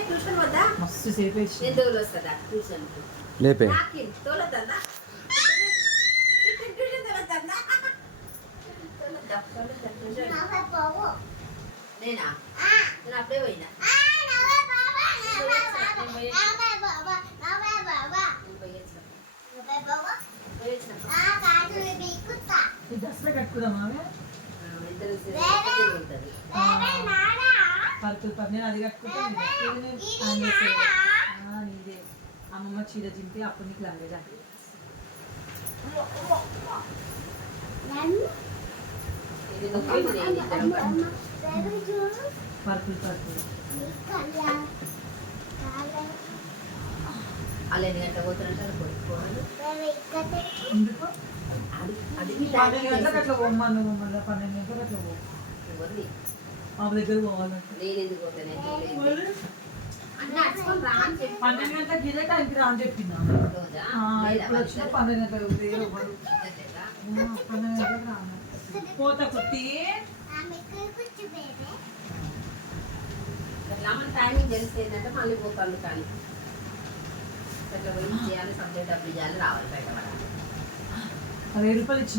tuition వద్దా మస్తు సేపు ఎందుకు వస్తుందా ట్యూషన్ లేపే తోలద్దా నేనా నేను అప్పుడే పోయినా దసరా కట్టుకుదామా పరుపులు నేను అది కట్టుకుంటే నీదే అమ్మమ్మ చీర చింపి అప్పుడు నీకు లాగేది అది పరుపులు పరుపులు అలా ఎన్ని గంటల పోతున్నట్టు ఎందుకు 12 గంటలకు అట్లా పోమ్మా నువ్వు మళ్ళీ 12 గంటలకు అట్లా పో ఆమె దగ్గర పోవాలంటే నేను ఎందుకు పోతాను 12 గంటలకు ఇదే టైంకి రా అని చెప్పిందా ఇప్పుడు వచ్చిన 12 గంటలకు 12 గంటలకు రాను పోతా కుట్టి టైమింగ్ తెలిసి ఏంటంటే మళ్ళీ పోతాను కానీ అట్లా పోయి చేయాలి సబ్జెక్ట్ డబ్బులు చేయాలి రావాలి బయట 1000 రూపాయలు ఇచ్చిన